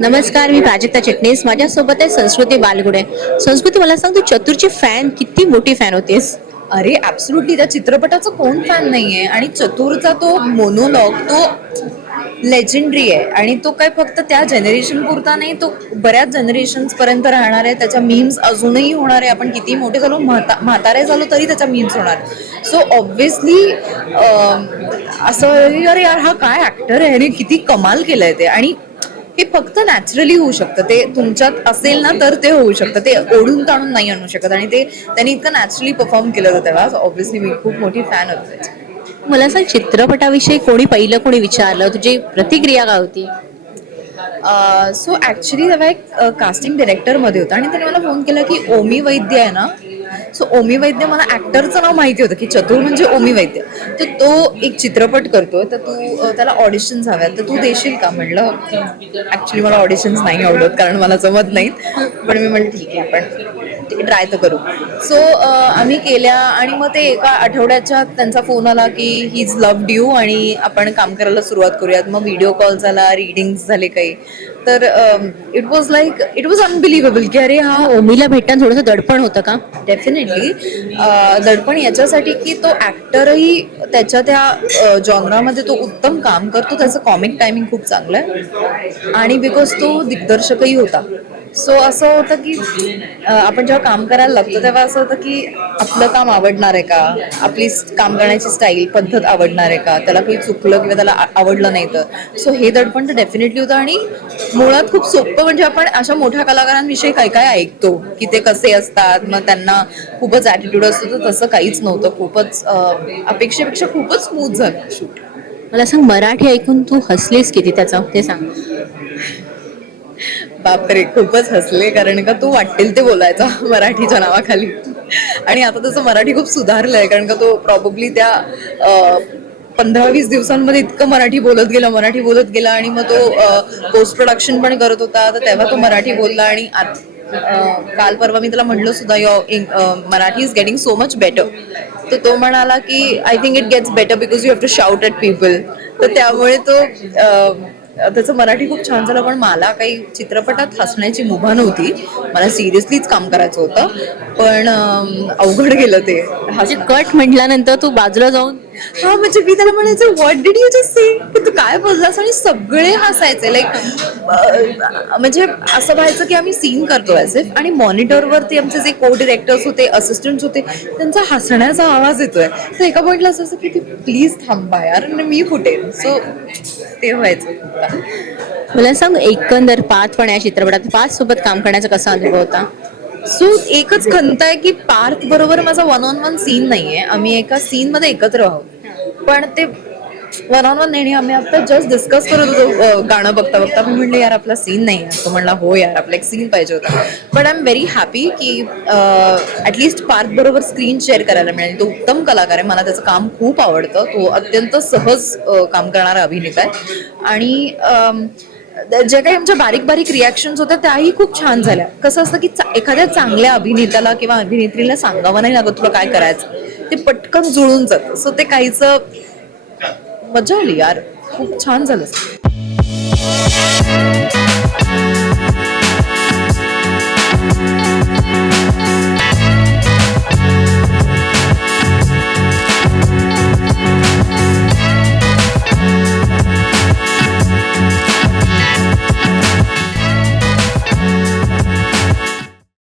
नमस्कार मी प्राजक्ता चिटणीस. माझ्यासोबत आहे संस्कृती बालगुडे. संस्कृती मला सांग तू चतुरची फॅन किती मोठी फॅन होतीस? अरे ऍब्सुटली त्या चित्रपटाचा कोण फॅन नाहीये? आणि चतुरचा तो मोनोलॉग तो लेजेंडरी आहे. आणि तो काय फक्त त्या जनरेशन पुरता नाही तो बऱ्याच जनरेशन पर्यंत राहणार आहे. त्याच्या मीम्स अजूनही होणार आहे. आपण किती मोठे झालो म्हाता म्हातारे झालो तरी त्याच्या मीम्स होणार. सो ऑब्व्हियसली असं अरे यार हा काय ऍक्टर आहे? आणि किती कमाल केलाय ते. आणि हे फक्त नॅचरली होऊ शकतं. ते तुमच्यात असेल ना तर ते होऊ शकतं. ते ओढून ताणून नाही आणू शकत. आणि ते त्यांनी इतकं नॅचरली परफॉर्म केलं होतं तेव्हा. ऑब्व्हियसली मी खूप मोठी फॅन होते. मला सांग चित्रपटाविषयी कोणी पहिलं कोणी विचारलं? तुझी प्रतिक्रिया काय होती? सो ॲक्च्युली तेव्हा एक कास्टिंग डिरेक्टरमध्ये होता. आणि त्याने मला फोन केला की ओमी वैद्य आहे ना सो ओमी वैद्य मला ॲक्टरचं नाव माहिती होतं की चतुर म्हणजे ओमी वैद्य. तर तो एक चित्रपट करतोय तर तू त्याला ऑडिशन्स हव्यात. तर तू देशील का? म्हणलं ॲक्च्युली मला ऑडिशन्स नाही आवडत कारण मला जमत नाहीत. पण मी म्हणलं ठीक आहे आपण ट्राय तर करू. सो आम्ही केल्या आणि मग ते एका आठवड्याच्या त्यांचा फोन आला की ही इज लव्ड यू आणि आपण काम करायला सुरुवात करूयात. मग व्हिडिओ कॉल झाला रीडिंग्स झाले काही. तर it was like it was unbelievable की अरे हा ओमीला भेटताना थोडंसं दडपण होतं का? डेफिनेटली दडपण याच्यासाठी की तो ॲक्टरही त्याच्या त्या जॉनरामध्ये तो उत्तम काम करतो. त्याचं कॉमिक टायमिंग खूप चांगलं आहे. आणि बिकॉज तो दिग्दर्शकही होता. सो असं होतं की आपण जेव्हा काम करायला लागतो तेव्हा असं होतं की आपलं काम आवडणार आहे का? आपली काम करण्याची स्टाईल पद्धत आवडणार आहे का? त्याला काही चुकलं किंवा त्याला आवडलं नाही तर. सो हे दडपण तर डेफिनेटली होतं आणि मुळात खूप सोपं म्हणजे आपण अशा मोठ्या कलाकारांविषयी काय काय ऐकतो की ते कसे असतात मग त्यांना खूपच ॲटिट्यूड असतो तर तसं काहीच नव्हतं. खूपच अपेक्षेपेक्षा खूपच स्मूथ झालं. शूट मला सांग मराठी ऐकून तू हसलीस किती? त्याचं ते सांग. बापरे खूपच हसले कारण का तो वाटेल ते बोलायचा मराठीच्या नावाखाली. आणि आता त्याचं मराठी खूप सुधारलंय कारण का तो प्रॉब्ली त्या पंधरा वीस दिवसांमध्ये इतकं मराठी बोलत गेला मराठी बोलत गेला आणि मग तो पोस्ट प्रोडक्शन पण करत होता तर तेव्हा तो मराठी बोलला आणि काल परवा मी त्याला म्हटलं सुद्धा yo Marathi is getting so much better तर तो म्हणाला की I think it gets better because you have to shout at people तर त्यामुळे तो त्याचं मराठी खूप छान झालं पण मला काही चित्रपटात हसण्याची मुभा नव्हती. मला सिरियसलीच काम करायचं होतं. पण अवघड गेलं ते. म्हणजे कट म्हटल्यानंतर तू बाजूला जाऊन हा म्हणजे मी त्याला म्हणायचं what did you just say की तू काय बोललास आणि सगळे हसायचे. लाईक म्हणजे असं व्हायचं की आम्ही सीन करतो ॲज इफ आणि मॉनिटरवर ते आमचे जे को डिरेक्टर्स होते असिस्टंट्स होते त्यांचा हसण्याचा आवाज येतोय. तर एका पॉईंटला असं असं की तू प्लीज थांबा यार आणि मी फुटेन सो ते व्हायचं. मला सांग एकंदर पाच पण या चित्रपटात पाच सोबत काम करण्याचा कसा अनुभव होता? सो एकच खंत आहे की पार्थ बरोबर माझा वन ऑन वन सीन नाहीये. आम्ही एका सीन मध्ये एकत्र आहोत. पण ते वन ऑन वन नाही आम्ही आता जस्ट डिस्कस करत होतो गाणं बघता बघता. मी म्हणलं यार आपला सीन नाही आहे. तो म्हणला हो यार आपला एक सीन पाहिजे होता. But I am very happy की ॲटलिस्ट पार्थ बरोबर स्क्रीन शेअर करायला मिळाली. तो उत्तम कलाकार आहे. मला त्याचं काम खूप आवडतं. तो अत्यंत सहज काम करणारा अभिनेता आहे. आणि जे काही आमच्या बारीक बारीक रिॲक्शन्स होत्या त्याही खूप छान झाल्या. कसं असतं की एखाद्या चांगल्या अभिनेत्याला किंवा अभिनेत्रीला सांगावं नाही लागत तुला काय करायचं. ते पटकन जुळून जातं. सो ते काहीच मजा आली यार. खूप छान झालं.